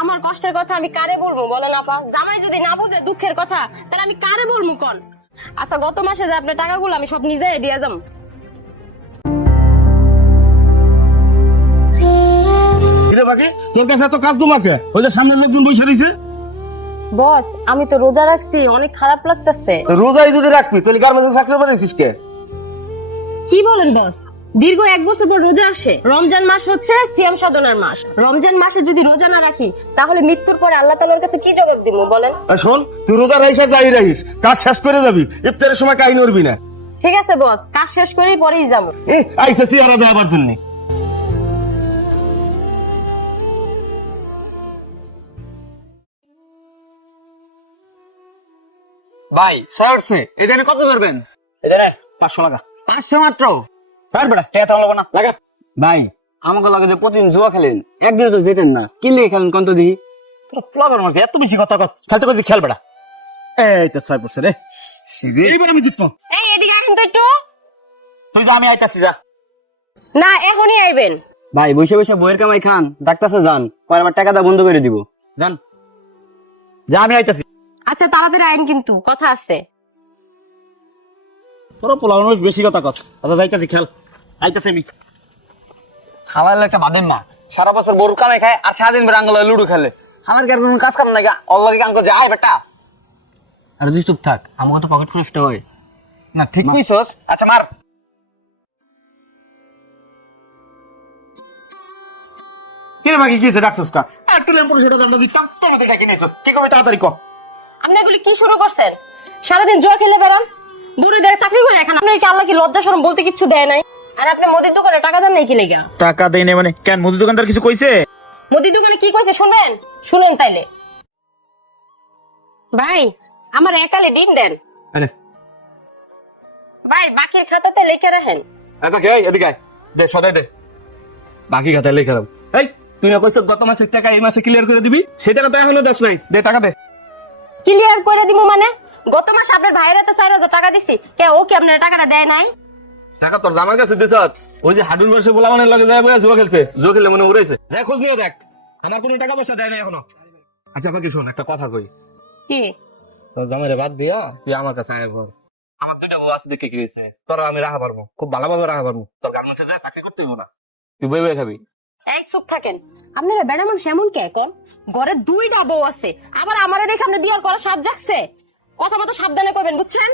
আমার কষ্টের কথা আমি কারে বলবো বলেন আপা? জামাই যদি না বুঝে দুঃখের কথা, তাহলে আমি কারে বলবো কোন? আচ্ছা, গত মাসে যে আপনার টাকাগুলো আমি সব নিজেই দিয়ে যাম। বাকি তোর কাছে এত কাজ তোমাকে ওই যে সামনে লোকজন বসে রয়েছে। বস, আমি তো রোজা রাখছি, অনেক খারাপ লাগতেছে। রোজাই যদি রাখবি তাহলে গার্মেন্টসে চাকরি পেয়েছিস কে? কি বলেন বস? দীর্ঘ 1 বছর পর রোজা আসে। রমজান মাস হচ্ছে সিয়াম সাধনার মাস। রমজান মাসে যদি রোজা না রাখি, তাহলে মৃত্যুর পরে আল্লাহ তাআলার কাছে কি জবাব দিব বলেন? শোন, তুই রোজা রাইসা যাই রাখিস, কাজ শেষ করে যাবি, ইফতারের সময় কাহিনী করবি না। ঠিক আছে বস, কাজ শেষ করেই পরেই যাবো। আইসা চেহারা দেওয়ার জন্য। ভাই সরছে এটা কত ধরবেন? এটা 500 টাকা। 500 মাত্র? আর বেটা টাকা তো লাগবে না, লাগা। ভাই আমাকে লাগে যে প্রতিদিন জুয়া খেলেন, একদিন তো যেতেন না, কি লিয়ে খেলেন কোন তো দিই? তোর ফ্লাভার মারছে, এত বেশি কথা কস, খেলতে কইছি খেল বেটা। এই তো 6 বছর রে, এইবার আমি জিতবো। এই এদিকে আসেন তো একটু। তুই যা, আমি আইতাছি, যা। না, এখনই আইবেন। ভাই বসে বসে বইয়ের কামাই খান, ডাক্তারছে যান, পরে আমার টাকাটা বন্ধ করে দিব, যান। যা, আমি আইতাছি। আচ্ছা, তাড়াতাড়ি আইন, কিন্তু কথা আছে। তোর ফ্লাভার বেশি কথা কস। আচ্ছা যাইতাছি, খেল। আইতাছি আমি। আমার একটা বাদেন না, সারা বছর গরু কামাই খায় আর সারাদিন বের আঙ্গুল লুডো খেলে। আমার কি আর কোনো কাজ কাম নাই গা? অল্লাহকে আঙ্গুল যায় বেটা। আর তুই চুপ থাক, আমাকে তো পকেট খরচটা হয় না। ঠিক কইছস। আচ্ছা মার। কি রে বাকি, কি হইছে? ডাকছস কা? একটু লেম্পু সেটা দাম দিতাম, তোর মধ্যে টাকা নিছস। কি কবে তাড়াতাড়ি ক। আপনি এগুলি কি শুরু করছেন? সারাদিন জুয়া খেলে বেড়ান, বুড়িদের চাকরি করে এখন আপনার কি আল্লাহ কি লজ্জা শরম বলতে কিচ্ছু দেয় নাই? আর আপনি মুদির দোকানে টাকা দেন নাই কি লেগা? টাকা দেই না মানে কেন? মুদি দোকানদার কিছু কইছে? মুদির দোকানে কি কইছে শুনবেন? শুনেন তাইলে। ভাই, আমার একালে ডিম দেন। আরে ভাই, বাকির খাতাতে লিখে রাখেন। এদিকে আয়, এদিকে আয়। দে সদাই দে। বাকি খাতা লেখা রাখ। এই তুই না কইছ গত মাসের টাকা এই মাসে ক্লিয়ার করে দিবি? সেই টাকা তো এখনো দাস নাই। দে টাকা দে। ক্লিয়ার করে দিব মানে? গত মাসে আপনার ভাইয়ের হাতে 4,000 টাকা দিছি, কে ও কি আপনার টাকাটা দেয় নাই? টাকা তোর জামার কাছে দিছ? ওই যে হাডুর বসে বলা মানে লাগে যায় বয়া জুয়া খেলছে, জুয়া খেলে মনে উড়াইছে। যা খোঁজ নিয়ে দেখ, আমার কোনো টাকা পয়সা দেয় নাই এখনো। আচ্ছা বাকি শোন, একটা কথা কই। কি? তোর জামাইরে বাদ দিয়া তুই আমার কাছে আয় বল। আমার দুইটা বউ আছে দেখে কি হয়েছে, তোরা আমি রাখা পারবো, খুব ভালোভাবে রাখা পারবো। তোর গার্মেন্টসে যায় চাকরি করতে হইব না, তুই বই বই খাবি। এই চুপ থাকেন। আপনারা বেড়া মানুষ এমন কে কোন? ঘরে 2টা বউ আছে, আবার আমারে দেখে আপনি বিয়ার করা সাপ জাগছে। কথা মতো সাবধানে কইবেন, বুঝছেন?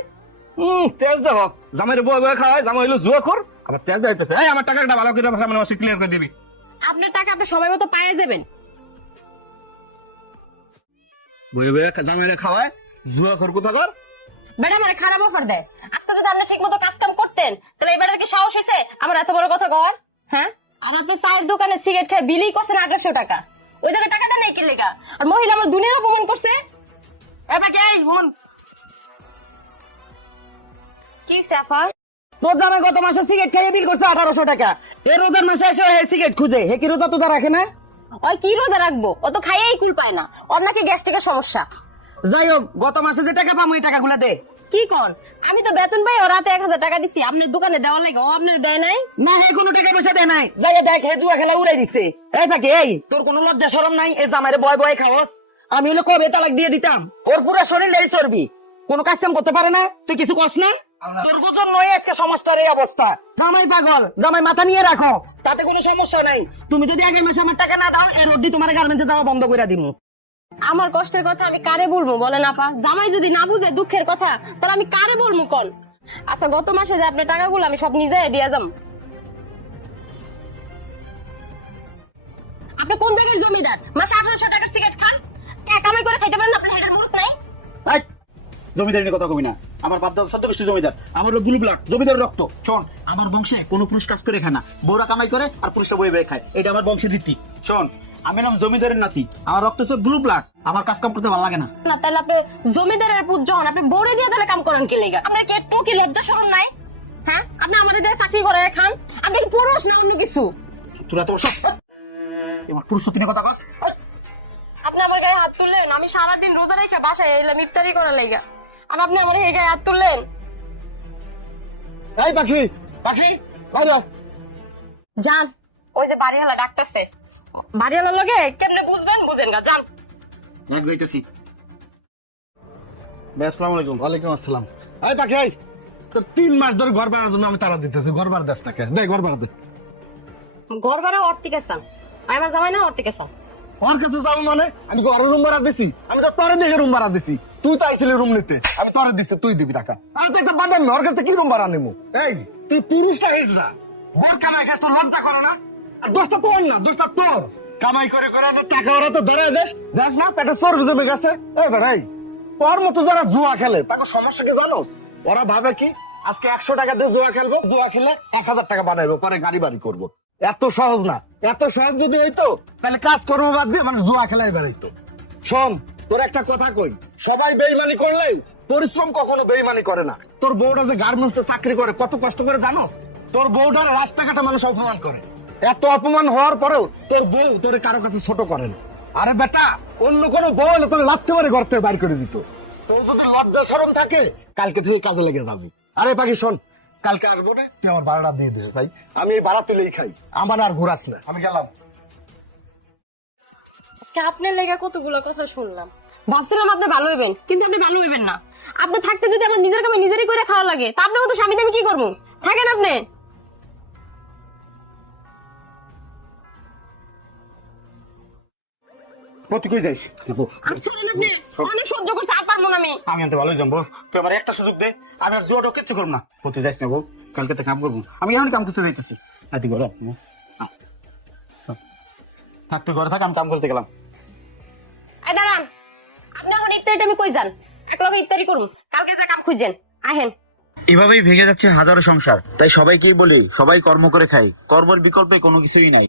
তেজ দেখো, জামাইরে বই বই খাওয়ায়, জামাই হইলো জুয়া খোর, আবার তেজ যাইতেছে। এই আমার টাকাটা ভালো করে ভাষা মানে মাসে ক্লিয়ার করে দিবি। আপনার টাকা আপনি সময় মতো পাইয়ে যাবেন। বই বই জামাইরে খাওয়ায়, জুয়া খোর কোথা কর। বেড়া মানে খারাপ অফার দেয়। আজকে যদি আপনি ঠিক মতো কাজ কাম করতেন, তাহলে এই বেটার কি সাহস হয়েছে আমার এত বড় কথা কর? হ্যাঁ, আর আপনি চায়ের দোকানে সিগারেট খেয়ে বিলি করছেন 1800 টাকা। ওই জায়গায় টাকাটা নেই কি লেগা? আর মহিলা আমার দুনিয়ার অপমান করছে। এবার কে ফোন? কি সাফার? তোর জামাই গত মাসে সিগারেট খাইয়ে বিল করছে 1800 টাকা। এই রোজার মাসে এসে হে সিগারেট খুঁজে, হে কি রোজা তোজা রাখে না? ওই কি রোজা রাখবো? ও তো খাইয়েই কুল পায় না, ওর নাকি গ্যাস্ট্রিকের সমস্যা। যাই হোক, গত মাসে যে টাকা পাবো এই টাকাগুলা দে। কি কর? আমি তো বেতন পাই, ও রাতে 1000 টাকা দিছি আপনার দোকানে দেওয়ার লাগে, ও আপনার দেয় নাই? না, হে কোনো টাকা পয়সা দেয় নাই। যাই দেখ, হে জুয়া খেলা উড়াই দিছে। এই থাকি, এই তোর কোনো লজ্জা শরম নাই? এই জামাইরে বয় বয় খাওয়াস। আমি হলে কবে তালাক দিয়ে দিতাম। ওর পুরো শরীর লেই চর্বি, কোনো কাজ কাম করতে পারে না। তুই কিছু কস না? তোর গোজন নয় আজকে সমাজটার এই অবস্থা। জামাই পাগল, জামাই মাথা নিয়ে রাখো, তাতে কোনো সমস্যা নাই। তুমি যদি আগে মাসে আমার টাকা না দাও, এই রোডি তোমার গার্মেন্টসে যাওয়া বন্ধ করে দিমু। আমার কষ্টের কথা আমি কারে বলবো বলেন আপা? জামাই যদি না বুঝে দুঃখের কথা, তাহলে আমি কারে বলবো কোন? আচ্ছা, গত মাসে যে আপনার টাকাগুলো আমি সব নিজে দিয়ে যাম। আপনি কোন জায়গার জমিদার? মাসে 1800 টাকার সিগারেট খান, কে কামাই করে খাইতে পারেন? আপনার হেডের মুরুত নাই? এই, জমিদারের কথা কবি না। আমার বাপ দাদা সদ্য গোষ্ঠী জমিদার, আমার ব্লু ব্লাড, জমিদারের রক্ত। শোন, আমার বংশে কোনো পুরুষ কাজ করে খায় না, বউরা কামাই করে আর পুরুষরা বই বই খায়, এটা আমার বংশের রীতি। শোন, আমি নাম জমিদারের নাতি, আমার রক্ত হচ্ছে ব্লু ব্লাড, আমার কাজ কাম করতে ভালো লাগে না। না, তাহলে আপনি জমিদারের পুত যখন আপনি বড়ে দিয়ে তাহলে কাম করেন কি লেগা? আপনার কি একটু কি লজ্জা শরম নাই? হ্যাঁ, আপনি আমাদের দিয়ে চাকরি করে খান, আপনি কি পুরুষ না অন্য কিছু? তোরা তো সব আমার পুরুষ সত্যি কথা কস। আপনি আমার গায়ে হাত তুললেন, আমি সারাদিন রোজা রেখে বাসায় এলাম ইফতারি করার লাগা, আর আপনি আমার এই গায়ে হাত তুললেন। এই পাখি, পাখি বাইরে। যান, ওই যে বাড়িওয়ালা ডাকতেছে, বাড়িওয়ালার লগে কেমনে বুঝবেন বুঝে বুঝেন গা, যান। এক যাইতেছি। ভাই আসসালামু আলাইকুম। ওয়ালাইকুম আসসালাম। এই পাখি এই, তোর 3 মাস ধরে ঘর ভাড়ার জন্য আমি তারা দিতেছি, ঘর ভাড়া দেস না কে? দে ঘর ভাড়া দে। ঘর ভাড়া ওর থেকে চান, আমার জামাই না ওর থেকে চাও। ওর কাছে যাবো মানে? আমি ঘরে রুম ভাড়া দিছি, আমি তো তোরে দেখে রুম ভাড়া দিছি। তুই তো আইছিলি রুম নিতে, আমি তোরে দিছি, তুই দিবি টাকা। আমি তো একটা বাদাম না, ওর কাছে কি রুম ভাড়া নেবো? এই তুই পুরুষটা হইস না, বোর কামাই খাস, তোর লজ্জা করে না? আর দোষটা তোর না, দোষটা তোর। কামাই করে করে না টাকা ওরা তো ধরে দেশ দেশ না, পেটে চোর জমে গেছে। এই ভাই, তোর মতো যারা জুয়া খেলে তাকে সমস্যা কি জানোস? ওরা ভাবে কি আজকে 100 টাকা দিয়ে জুয়া খেলবো, জুয়া খেলে 1000 টাকা বানাইবো, পরে গাড়ি বাড়ি করবো। এত সহজ না। এত সহজ যদি হইতো তাহলে কাজ করবো বাদ দিয়ে মানে জুয়া খেলাই বেড়াইতো। শোন, তোর একটা কথা কই, সবাই বেইমানি করলে পরিশ্রম কখনো বেইমানি করে না। তোর বউটা যে গার্মেন্টসে চাকরি করে কত কষ্ট করে জানোস? তোর বউটার রাস্তাঘাটে মানুষ অপমান করে। এত অপমান হওয়ার পরেও তোর বউ তোর কারো কাছে ছোট করে না। আরে বেটা, অন্য কোনো বউ হলে তোর লাথি মারে ঘর থেকে বাইর করে দিত। তোর যদি লজ্জা শরম থাকে কালকে থেকে কাজে লেগে যাবি। আরে পাখি শোন, কালকে আসবো না, তুই আমার ভাড়াটা দিয়ে দিস ভাই। আমি এই ভাড়া তুলেই খাই, আমার আর ঘুরাস না। আমি গেলাম। আজকে আপনার লেগে কতগুলো কথা শুনলাম, ভাবছিলাম আপনি ভালো হইবেন, কিন্তু আপনি ভালো হইবেন না। আপনি থাকতে যদি আমার নিজের কামে নিজেরই করে খাওয়া লাগে, তা আপনার মতো স্বামীতে আমি কি করবো? থাকেন আপনি। তুই কই যাইস? আচ্ছা আপনি অনেক সহ্য করছে, আর পারবো না আমি। আমি আনতে ভালোই যাবো, তুই আমার একটা সুযোগ দে, আমি আর জুয়াটাও কিচ্ছু করবো না। প্রতি যাইস না বউ, কালকে তো কাম করবো। আমি এখন কাম করতে যাইতেছি। তুই ঘরে থাক, তুই ঘরে থাক, আমি কাম করতে গেলাম। এই দাঁড়ান, আপনি এখন ইফতারিটা আমি কই যান? একলগে ইফতারি করুন, কালকে যা কাম খুঁজেন, আহেন। এভাবেই ভেঙে যাচ্ছে হাজারো সংসার। তাই সবাইকেই বলি, সবাই কর্ম করে খাই, কর্মের বিকল্পে কোনো কিছুই নাই।